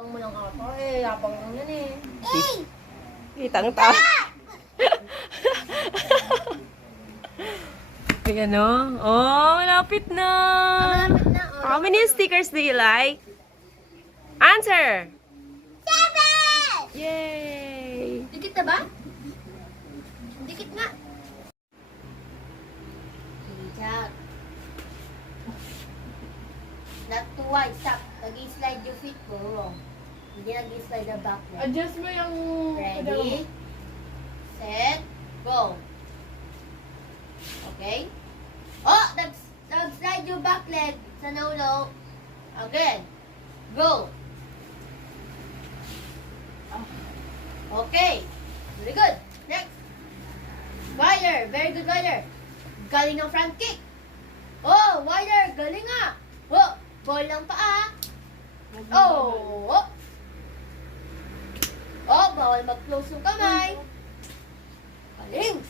Mo lang ako eh, yabang lang yan eh. Kitang-ta. Ayan o. Oh, malapit na. Malapit na. How many stickers do you like? Answer! 7! Yay! Dikit na ba? Dikit nga. Jack. Not too wide. Stop. Nag-slide yung feet ko. Wrong. Hindi nag-slide the back leg. Adjust mo yung... Ready? Set. Go. Okay? Oh! Nag-slide yung back leg sa no-no. Again. Go. Okay. Very good. Next. Wider. Very good, wider. Galing ng front kick. Oh, wider. Galing nga. Oh, ball ng paa. Oh. Oh. Oh, bawal mag-close yung kamay. Galing.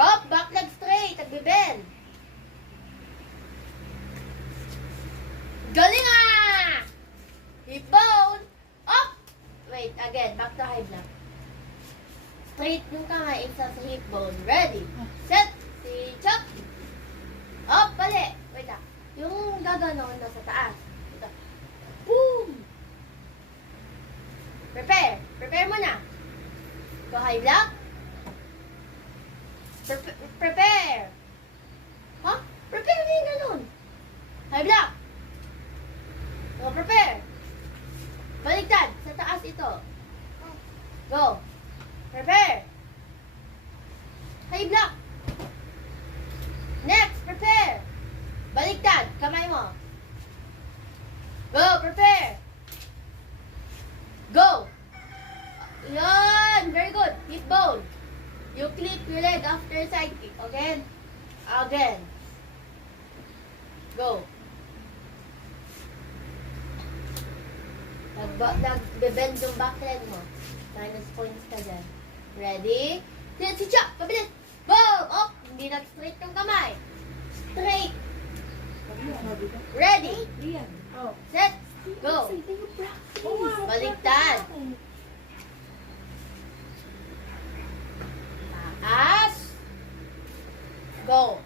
Up, back leg straight. Tagbe-bend. Galing ah! Hip bone. Up. Wait, again. Back to high block. Straight yung kamay isa sa hip bone. Ready. Set. Si Chuck. Up, bali. Wait ah. Yung gaganon nasa taas. Ito. Boom! Prepare. Prepare mo na. Go high block. Prepare. Huh? Prepare na yung ganun. High block. Go, prepare. Baliktad. Sa taas ito. Go. Prepare. High block. Next, prepare. Baliktad. Kamay mo. Go, prepare. Go. Yan. Very good. Hip bone. You clip your leg after side kick. Again. Again. Go. Nagbe-bend yung back leg mo. Minus points ka dyan. Ready? Si Chuck. Pabilis. Go. Up. Hindi nag-straight yung kamay. Straight. Ready? Set. Go. Baliktad. Taas. Go.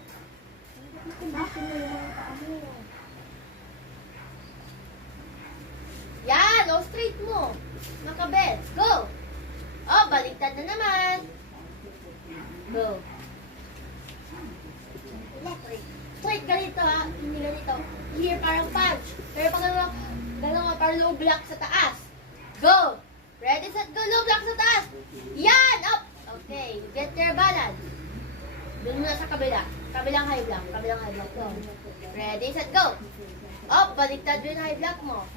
Yan. O, straight mo. Nakabend. Go. Oh, baliktad na naman. Go. Straight ganito ha. Hindi ganito. Here parang punch. Pero pag gano'n parang low block sa taas. Go. Ready, set, go. Low block sa taas. Yan. Up. Okay. Get your balance. Doon muna sa kabila. Kabilang high block. Kabilang high block. Go. Ready, set, go. Up. Baliktad yung high block mo.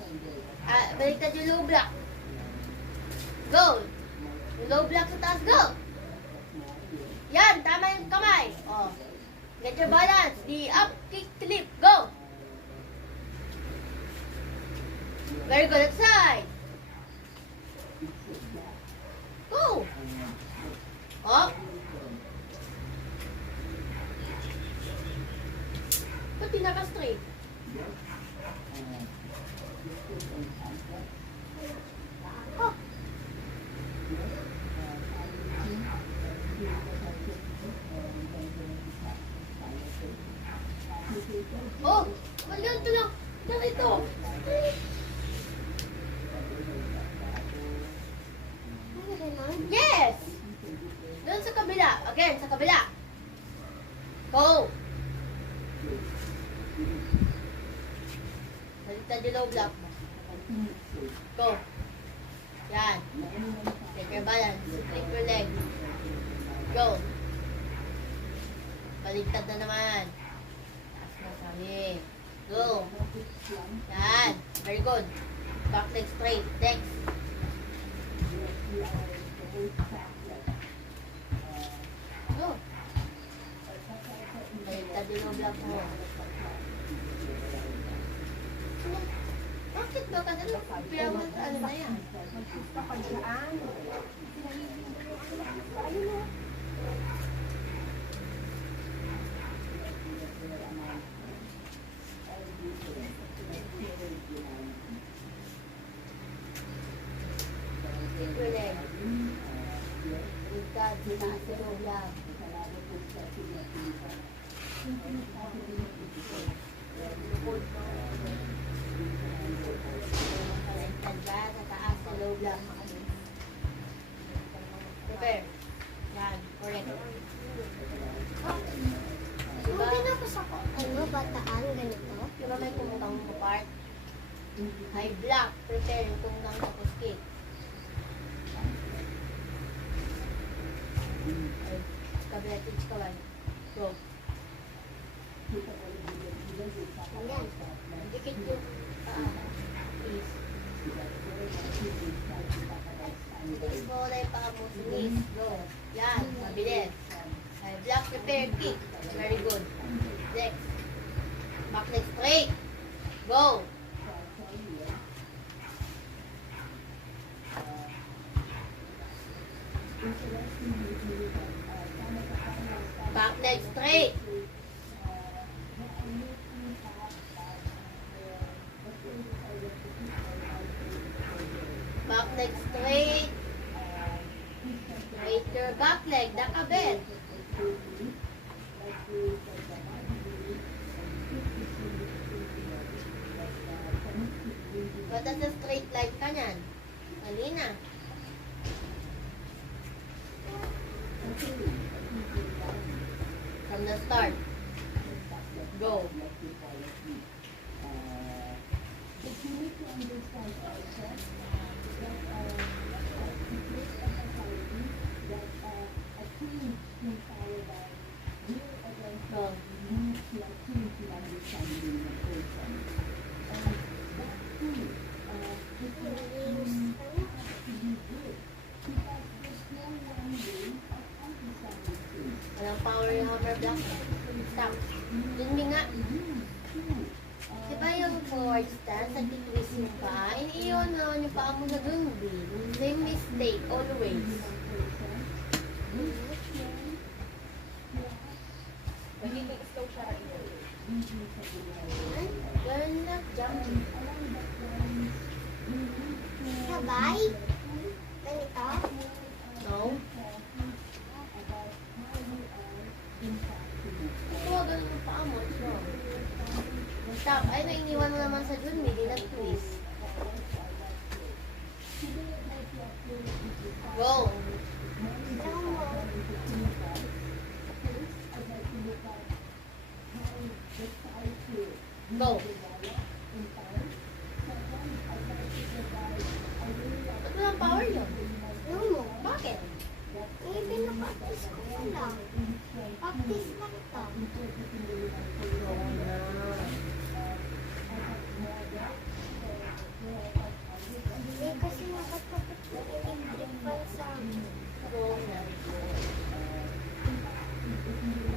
Baliktad yung low block. Go. Yung low block sa taas. Go. Yan. Tama yung kamay. Oh. Get your balance. The up, kick, flip. Go. Very good. Side. Go. Up. Ba't di naka-straight? Oh. Oh, ganito lang. Ganito. Yes! Doon sa kabila. Again, sa kabila. Go. Baliktad yung low block mo. Go. Yan. Take your balance. Take your leg. Go. Baliktad na naman. Sabi. Go. Yan. Very good. Back leg straight. Next. Go. Baliktad yung vlog mo. Bakit ba ka na? Pero ano na yan? Magpusta ka dyan. Ayun o. Baliktad ba? Sa taas, sa low block. Prepare. Yan, correct. Nung tinapos ako, ano, bataan, ganito. Di ba may kumutang mo part? High block. Prepare yung tunggang tapos kick. Kabila, teach ka ba? Go. Yan. Dikit yung paa. Please. Dikit mo wala yung paa mo. Sneeze. Go. Yan. Mabilis. High block. Prepare. Kick. Very good. Next. Back leg straight. Go. Back leg straight. Back leg straight. Straight your back leg. Nakabit. Bata sa straight line ka niyan. Kanina. From the start. Go. Go. Walang power yung hammer block. Stop. Dun mi nga. Diba yung forward stance, nag-twist yung paa? Iniiwan mo naman yung paa mo na dun, B. Same mistake, always. Magiging slow siya rin. Learn na, jump. Sabay. Ganito. No? Ito, ganun yung paa mo. So, stop. Ay, nainiwan mo naman sa dun, hindi nag-twist. Go. Go. Ba't walang power yun? Ano mo? Bakit? Eh, pinapractice ko lang. Practice lang to. Eh, kasi nakatapos na electric fan sa amin. Go na.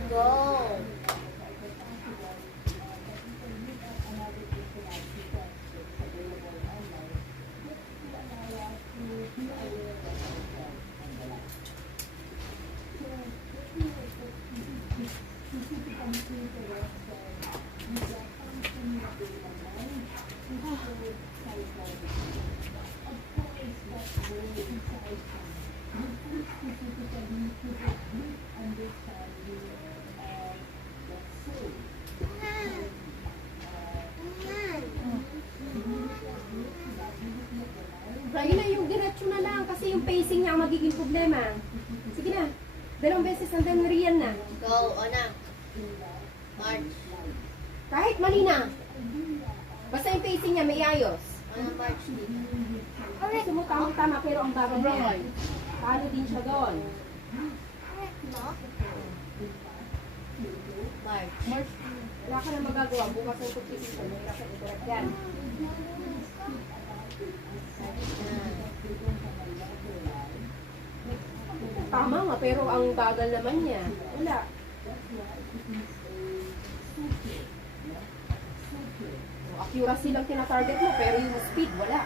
Go. Sige na, yung diretso na lang kasi yung pacing niya ang magiging problema. Sige na. Dalawang beses ang Rian na. Go. O na. March. Kahit mali na. Basta yung pacing niya may ayos. O na, March dito. Gusto mo tama pero ang bagal niya. Talo din siya doon. Correct, no? March. March, wala ka na magagawa. Bukas ang competition. Mahirap ka i-direct yan. Tama nga, pero ang bagal naman niya. Wala. Accuracy lang tinatarget mo, pero yung speed, wala.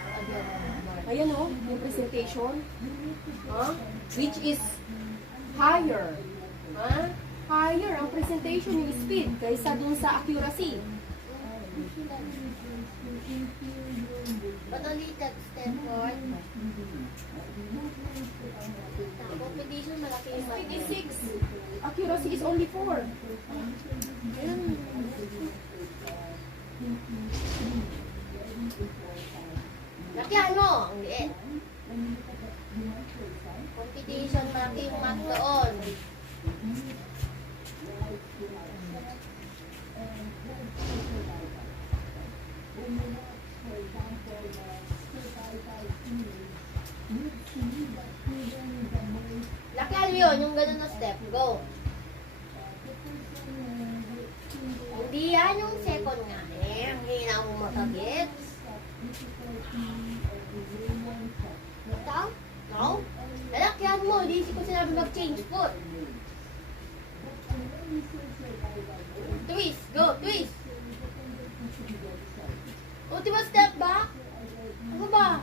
Ayan o, yung presentation. Which is higher. Higher ang presentation, yung speed, kaysa dun sa accuracy. But only that step forward. Competition, malaki yung Speed is 6. Accuracy is only 4. Lakihan mo, ang liit. Competition, malaki yung mat doon. Lakihan mo yun, yung ganun na step. Go. Hindi yan yung second nga eh. Ang hina mo makagets. Ito? No? Lalakyan mo. Hindi ko sinabi mag-change foot. Twist. Go. Twist. Ultimate step back. Ano ba?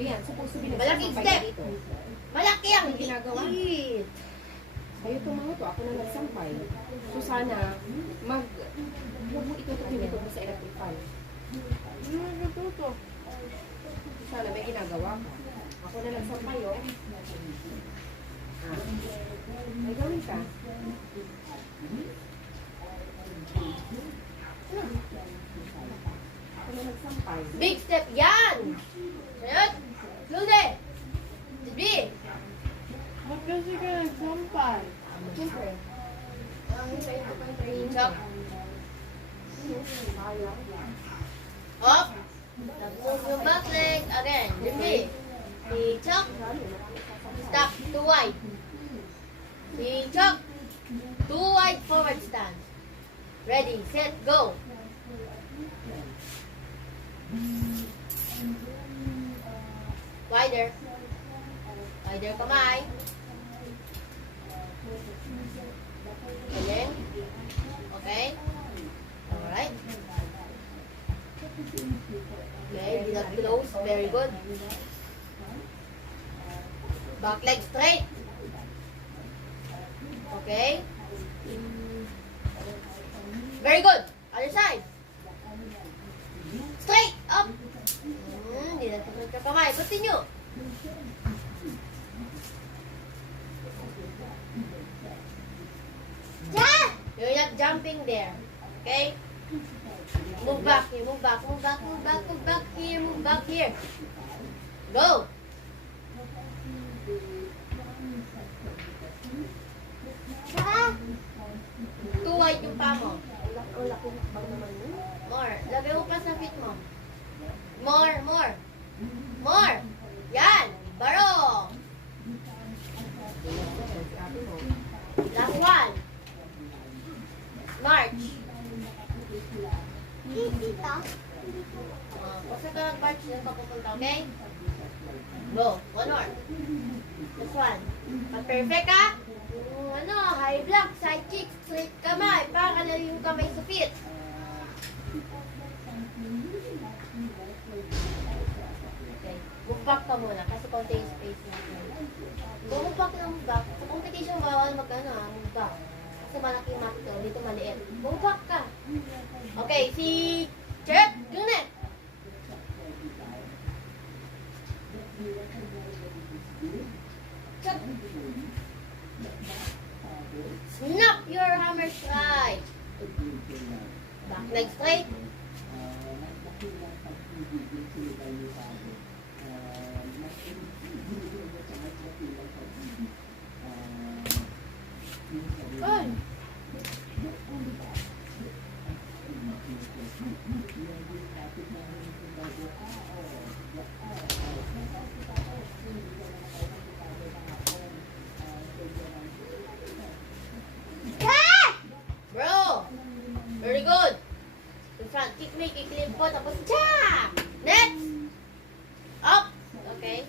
Ayan, supposed to be Malaking nagsasampay step. ka dito. Malaki ang Ang ginagawa. liit. Sa'yo itong mga to, ako na nagsampay. So sana, huwag mo itutukin ito sa electrical. Sana may ginagawa ka. Ako na nagsampay, oh. May gawin ka. Ako na nagsampay. Big step. Yan. Sayot. Lude. Sibi. Ba't kasi ka nagsampay? Siyempre. Chop. Up. Move your back leg. Again. Sibi. Chop. Stop. Too wide. Chop. Too wide forward stance. Ready. Set. Go. Wider. Wider kamay. Galing. Okay. Alright. Okay, did not close. Very good. Back leg straight. Okay. Very good. Other side. Straight. Up. Di na tukod ka kamay. Continue. Yeah! You're not jumping there. Okay? Move back here. Move back. Move back. Move back. Move back here. Move back here. Go. Ah! Too wide yung paa mo. Ang laki bang naman mo. More. Lagay mo pa sa feet mo. More. More. More. Yan. Barong. Grabe mo. Last one. March. Dito. Basta ka nag-march yan pa pupunta, okay? Go. One more. This one. Pag-perfect ka? Yung high block, side kick, straight kamay. Para na yung kamay sa feet. Okay. Move back ka muna kasi konti yung space natin. Move back na move back. Sa competition, bawal move back. Kasi malaki mat to, dito maliit. Move back ka. Okay, si Chet, ganun. Chet. Snap your hammer strike. Back leg straight. Ay. Bro! Very good! In front, kick me, kick limp po, tapos cha! Next! Up! Okay.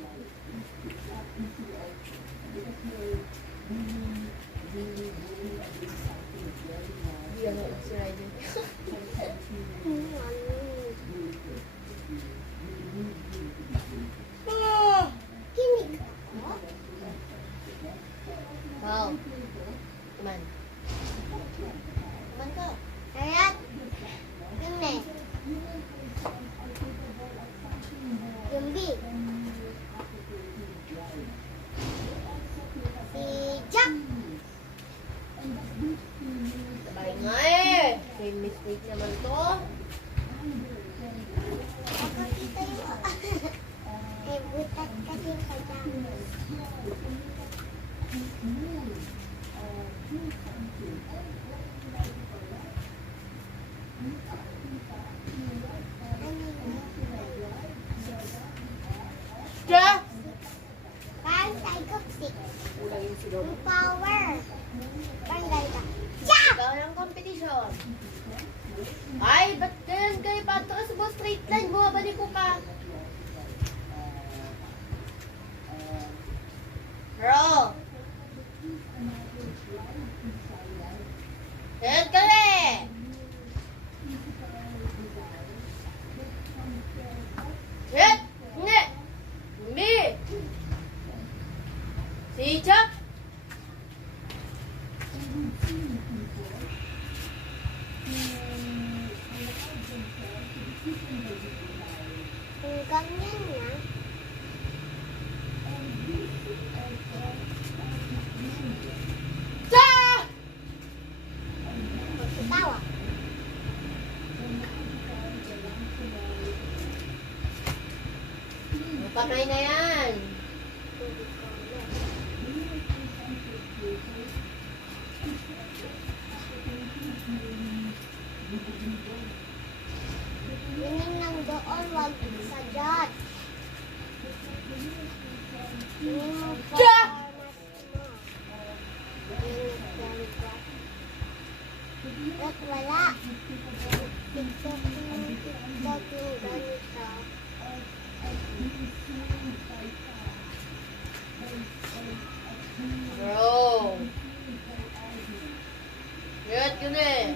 Bakit naman to? Ako dito yung... Eh, butat kasi pajamas. Ano yun? Siya! Parang Psycho 6. Kulang yung silog. Yung power. Parang ganito. Siya! Ikaw ng competition. Ay, ba't ganyan kayo? Patras mo, straight line. Bumabalik ko pa. Bro! Ganyan kami! Ganyan! Hindi! Hindi! Si Chuck! Yung ganyan na. Chuck! Pagkatawa. Patay na yan! Yun lang doon, wag sa dot. Yun mo po. Siya! At wala. TikTok yung TikTok yung ganito. Bro! Ganyan ka na eh!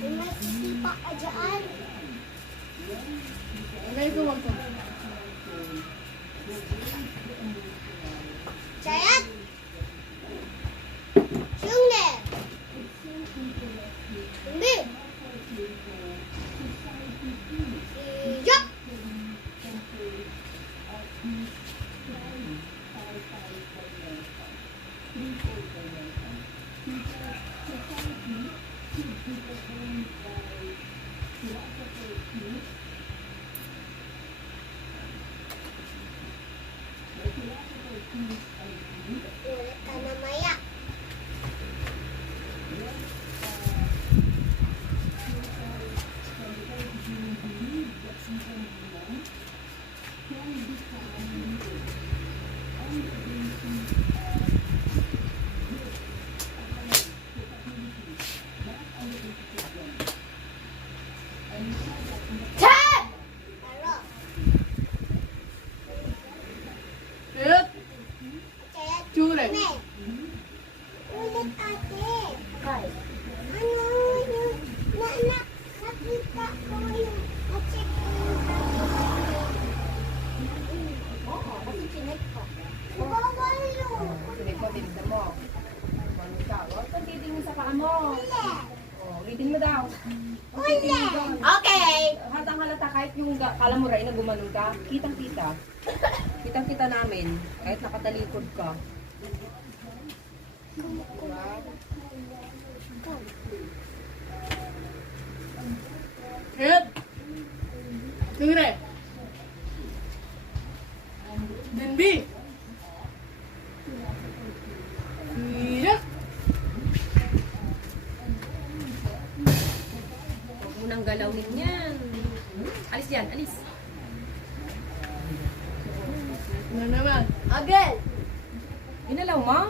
May masisipa ka dyan. Chayat! Siyungne! Hindi! Iyok! Ulit ka na maya. Chuck! Aro. Ganyan! Chayat! Chure! Ne. Ulit ate. Ano yung nakita ko yung na-check ko yung Oo, kasi chinek ko. bawal yun. Chinek mo, tinignan mo. Ano ka? Huwag kang titingin sa paa mo. Ulit. Oh, reading mo daw. Huwag titingin doon. Okay! Hatang-halata kahit yung kalamuray na gumanon ka, kitang-kita. Kitang-kita namin, kahit nakatalikod ka. Ganyan! Chure! Dindi! Iyok! Huwag mo nang galawin yan. Alis yan, alis. Ano naman? Agel! Ginalaw mo?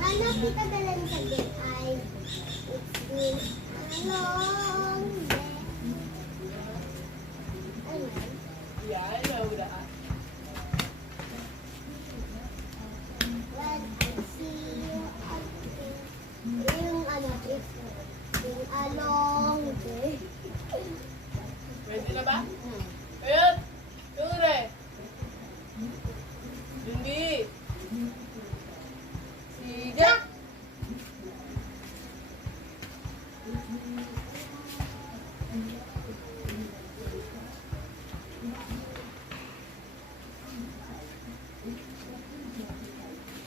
Ano kita dalang sabi ay it's been a long day. Ano? Yeah, I know that. When I see you again. Yung ano, it's been a long day. Pwede na ba? Ayun! Ture! Hindi! Si Jack!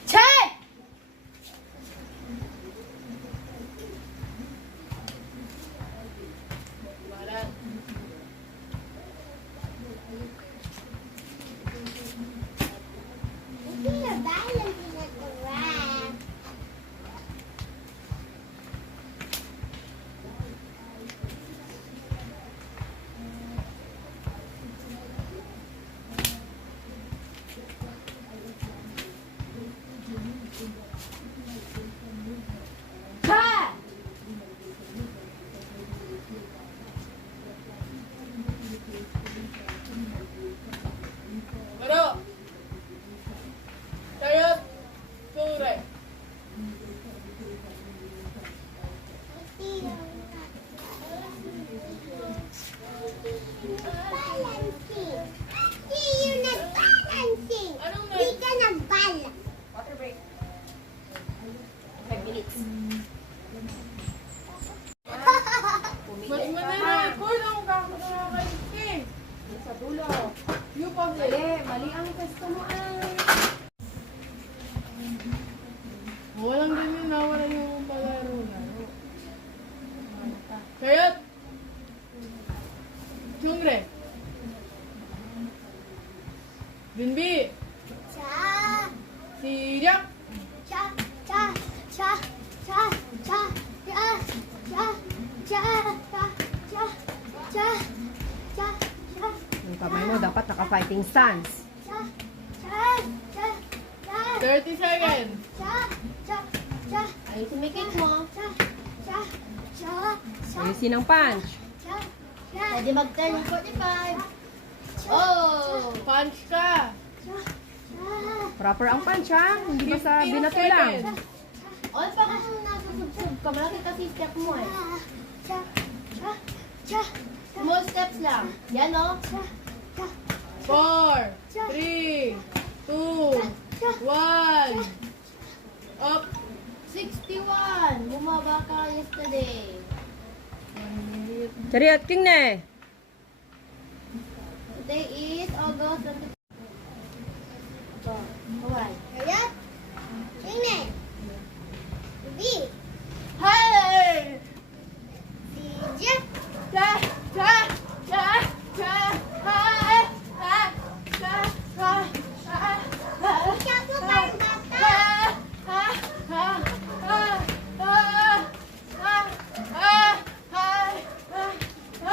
Che! Balat. Hindi na balancing at the rack. Cha! Pero! Sayot! Ture! Hindi yung balancing. Hindi yung nag-balancing. Anong Hindi ka nag-balance. Water break. 5 minutes. Mas manila ko lang kakakain eh! Sa dulo. Yung pa Mali ang pwesto mo ay. walang ganyan na, wala yung palaro na. Sayot! Chungre! Dinbi! Cha, Si Jack! cha, cha, cha, cha, cha, cha, cha, cha, cha, cha, cha, cha, cha, Yung kamay mo dapat naka-fighting stance. cha, cha, cha, cha, 30 seconds! cha, cha, cha, Ayun si Mikit mo. cha, cha, cha, cha, Ayusin ang punch. cha, cha, Pwede mag-10 ng 45. Oh! Punch ka! cha, Proper ang punch ha. Hindi ba sa 15 binato lang. seconds. Oy, pa ka nasusubsub ka. Malaki kasi step mo eh. cha, cha, cha, Small steps lang. Yan oh. cha, cha, 4, 3, 2, 1. Up! 61. Bumaba ka yesterday. Chariot king na eh. Today is August 20. So, alright. Harap, tingnan, B, Hey! si Jeff, Cha! Cha! Cha! Cha! Hey! Ha! Cha! Ha! Ha! Ha! siya po parang bata. Ha! Ha! Ha! Ha! Ha! Ha! Ha! Ha! Ha! Ha!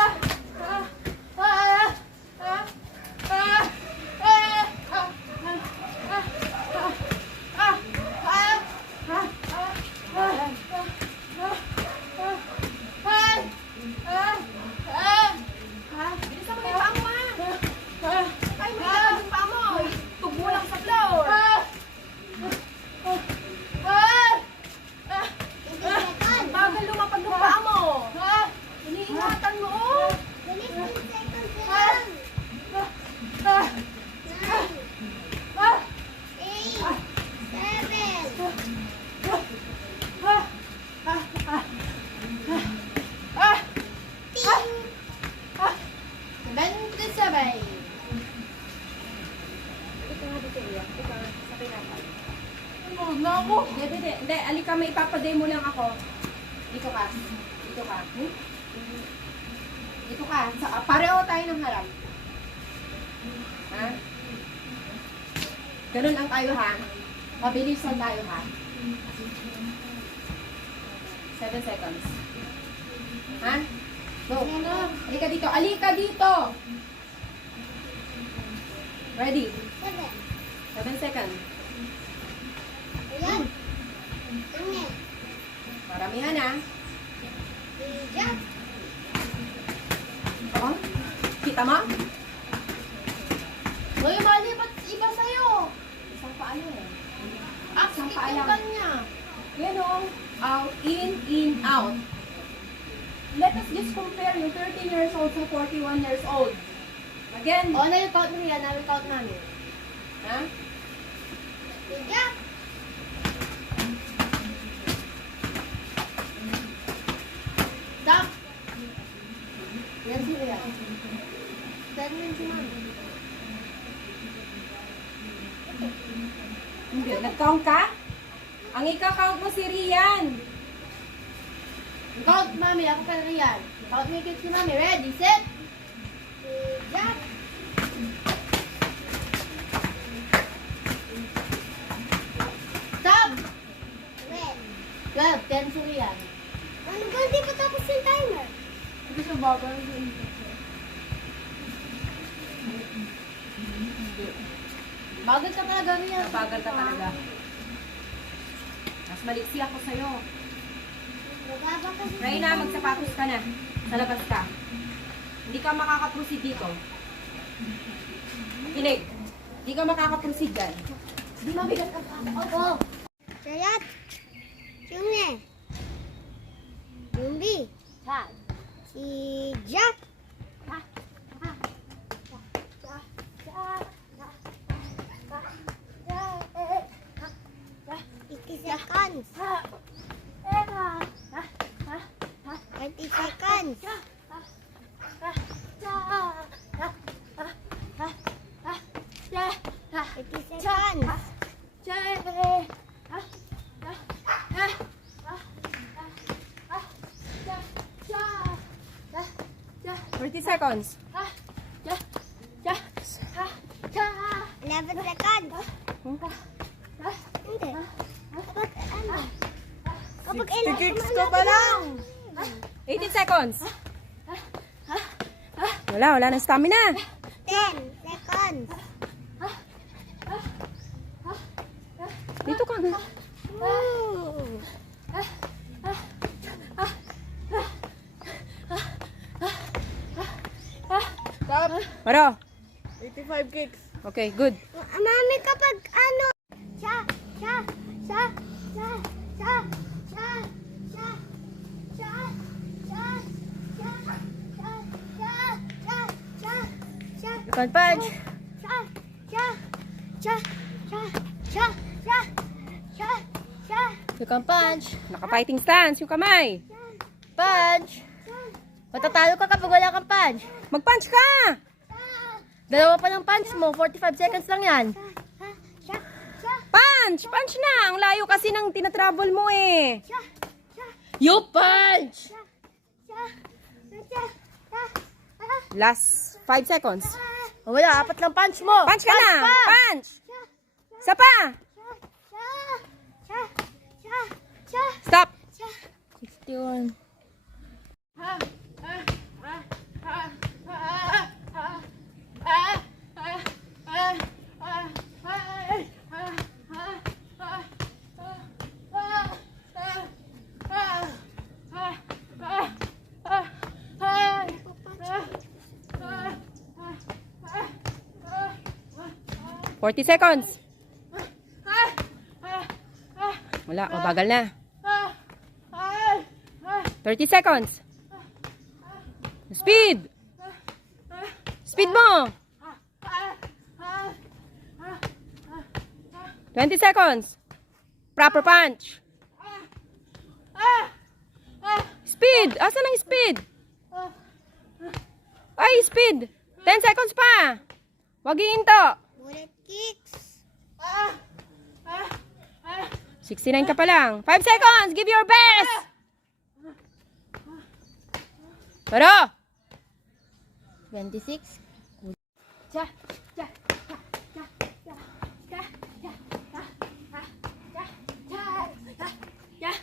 may ipapademo lang ako. Dito ka. Dito ka. Dito ka. Pareho tayo ng harap. Ha? Ganun lang tayo ha. Mabilisan tayo ha. 7 seconds. Ha? Go. Alika dito. Alika dito. Ready? 7 seconds. Ayan. Tingin. Maramihan ha. Jump. Oh, kita mo? Uy, mali, ba't iba sa'yo? Isang paa lang eh. Actually, Isang paa lang. tingnan niya. Yan o. Out, in, out. Let us just compare yung 13 years old sa 41 years old. Again. O, na-count mo yan, na-count namin. Ha? Jump. Stop! Yan si Rhea. Saan yun si Mami? Hindi. Nag-count ka? Ang ika-count mo si Rian. Count, Mami. Ako pa rin yan. Count mo yung si Mami. Ready, set! Jump. Stop! Red. 12, 10 si Rian. Ano ba? Hindi pa tapos yung timer. Hindi siya bagal. Bagal ka talaga, Rian. Nabagal ka talaga. Mas maliksi ako sa'yo. Mababa kasi. Reyna, magsapatos ka na. Sa labas ka. Hindi ka makakaproceed dito. Kinig. Hindi ka makakaproceed dyan. Di mabigat ka pa. Opo. Sayat. Siyunge. Yumbi. Ha. Si Jack. 80 seconds. 30 seconds. 30 seconds. 30 seconds. 11 seconds. Hindi. Kapag ano? Kapag 66 ka pa lang. 18 seconds. Wala nang stamina. 10 seconds. Dito ka na. Woo. Stop. Paro. 85 kicks. Okay, good. Mami, kapag ano? Siya, siya, siya, siya, siya, siya, siya, siya, siya, siya, siya, siya, siya, siya, siya, Ikaw, punch. siya, siya, siya, siya, siya, siya, siya, siya, Ikaw, punch. Naka-fighting stance yung kamay. Punch. Matatalo ka kapag wala kang punch. Mag-punch ka! Dalawa pa ng punch mo. 45 seconds lang yan. siya, siya, Punch! Punch na! Ang layo kasi ng tinatravel mo eh. siya, siya, You punch! siya, siya, siya, Last 5 seconds. Oh, wala, apat lang punch mo. Punch ka na! pa! Punch! Isa pa! Stop! 61. Forty seconds. Wala, mabagal na. 30 seconds. Speed! Speed mo! 20 seconds. Proper punch. Speed! Asan ang speed? Ay, speed! 10 seconds pa! Wag iinto! Bullet kicks. 69 ka pa lang. 5 seconds. Give your best. Pero. 26. Cha, cha, cha, cha, cha, cha, cha, cha, cha, cha, cha,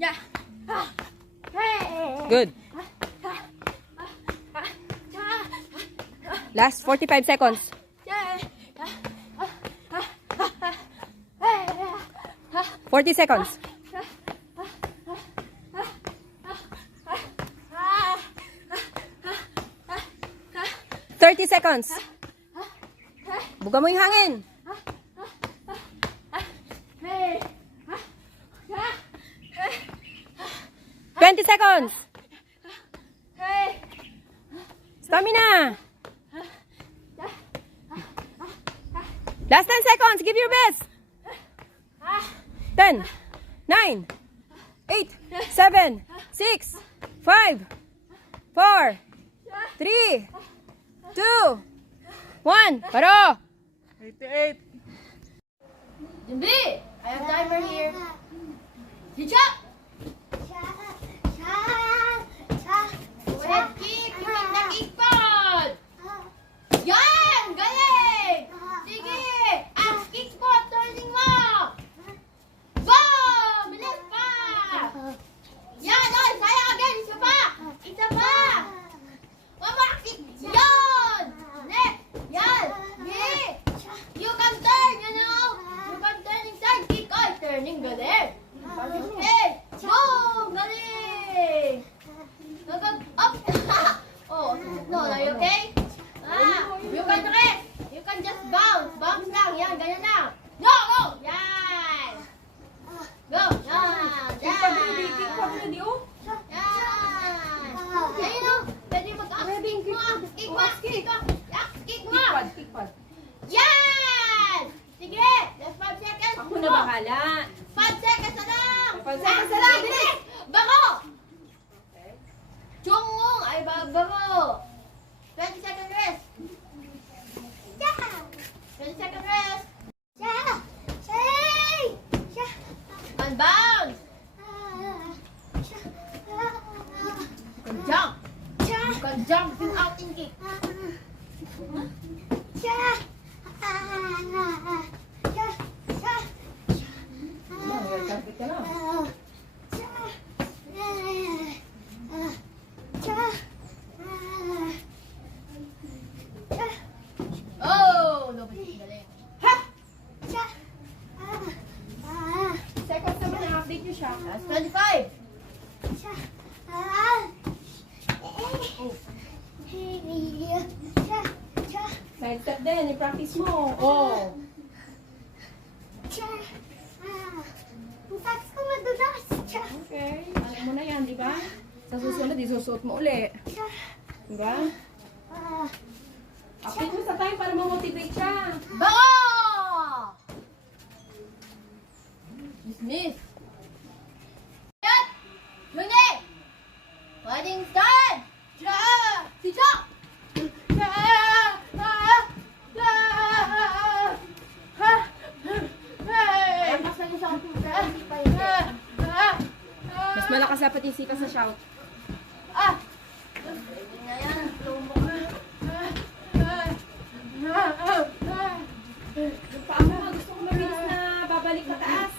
cha, cha. Good. Last 45 seconds. 40 seconds. 30 seconds. Buga mo yung hangin. 20 seconds. Stamina. Last 10 seconds. Give your best. 10, 9, 8, 7, 6, 5, 4, 3, 2, 1. Paro. 88. Jimby! I have timer here. Hijab! Go ahead, kick! You make the kick pod! Yan! Galing! Sige! Axe kick po! Turning mo! Boom! Bilis pa! Yan! Oh, sayang again! Isa pa! Isa pa! One more kick! Yan! Next! Yan! Yeah! You can turn, you know! You can turn inside. Kick on! Turning galing! Okay! Boom! Galing! Up! Oh, no, are you okay? You can rest. You can just bounce. Bounce lang. Yan, ganyan lang. No, go! Yan! Go! Yan! Yan! Yan! Ayun o! Pwede mag-axe kick mo! Axe kick mo! Axe kick mo! Axe kick mo! Yan! Sige! Just 5 seconds. Ako na bahala. 5 seconds na lang! 5 seconds na lang, Bilis! Bango! Chungong! Ay, bango! 20 second rest! 20 second rest! And bounce! You can jump! You can jump without thinking! Oh! Nobody galing. Seconds naman, na-update nyo siya. That's 25! Side step din, i-practice mo. Oh. Okay, alam mo na yan, di ba? Sa susunod, isusuot mo uli. Di ba? Update mo sa time para ma-motivate siya. Bango! Dismiss! Yan! Huni! Fighting start! Cha! Si Cha! Cha! Ay, mas lang sa akin, pero hindi pa yun. Mas malakas dapat yung sika sa shout. Pwede na yan. Slow mo ka. Yung paa mo, gusto ko mabilis na babalik na taas.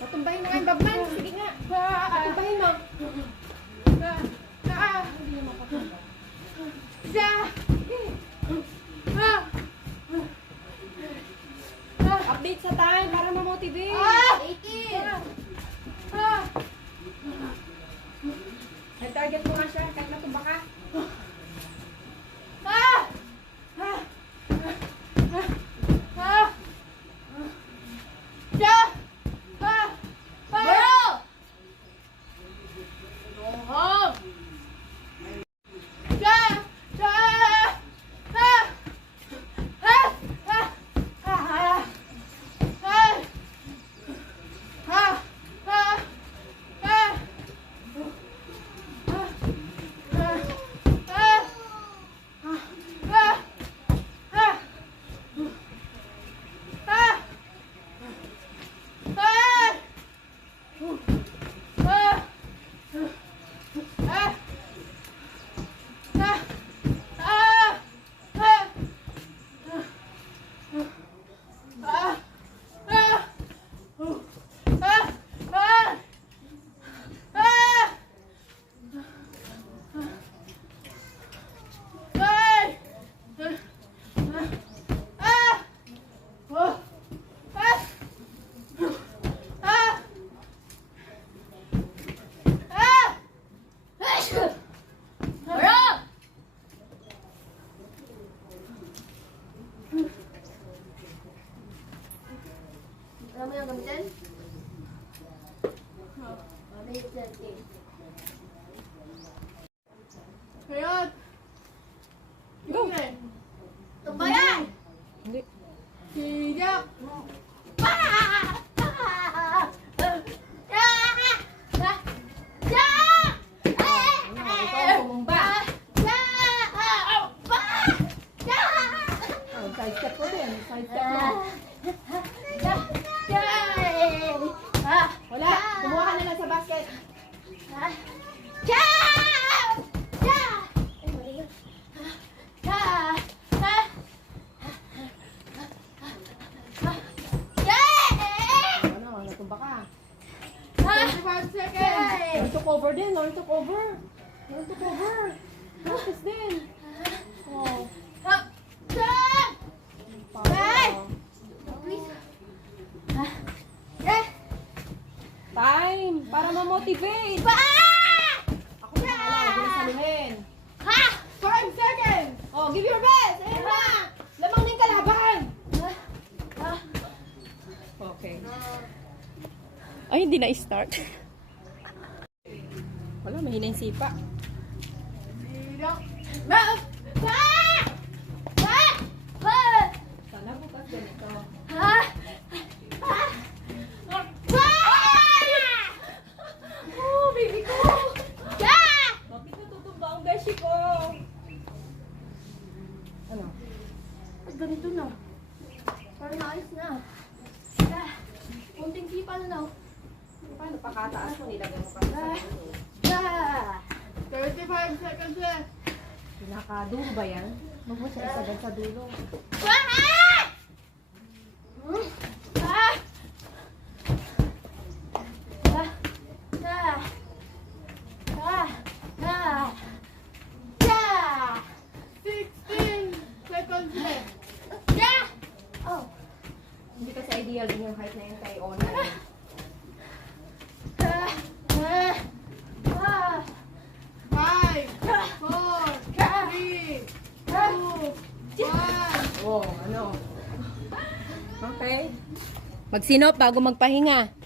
Patumbahin mo nga yung babman. Sige nga. Patumbahin mo. Hindi naman patumba. Update sa time para ma-motivate. 18! Nag-target mo nga siya kahit natumba ka. Bro! Go home! Kaya mo yung gamitin? May setting. Kaya, Go. Tumbayan! Hindi. si Jack. Ikaw tumumba. Oh, side step ko din. Side step mo. Wala. Kumuha ka na lang sa basket. Ano, natumba ka. 25 seconds. Learn to cover din. Learn to cover. Learn to cover. Practice din. Oh. Time. Para ma-motivate. Ako na lang. Huwag saluhin. 5 seconds. Oh, give your best. Ayan na. Lamang ng kalaban. Okay. Ay, hindi na-start. Wala, mahina yung sipa. Si Jack. Sana bukas ganito. Oh, baby ko! Bakit natutumba ang beshi ko? Ano? At ganito na. Parang naayos na. Kunting sipa na na. Paano pakataas mo nilagay mo kasi sa dulo? 35 seconds left. Pinakadulo ba yan? Huwag mo siya isagad sa dulo. Yeah! 16 seconds left. Oh! Hindi kasi ideal din yung height na yun kay Ona. eh. Five, 4, 3, 2, 1. Oh, ano? Okay. Magsinop bago magpahinga.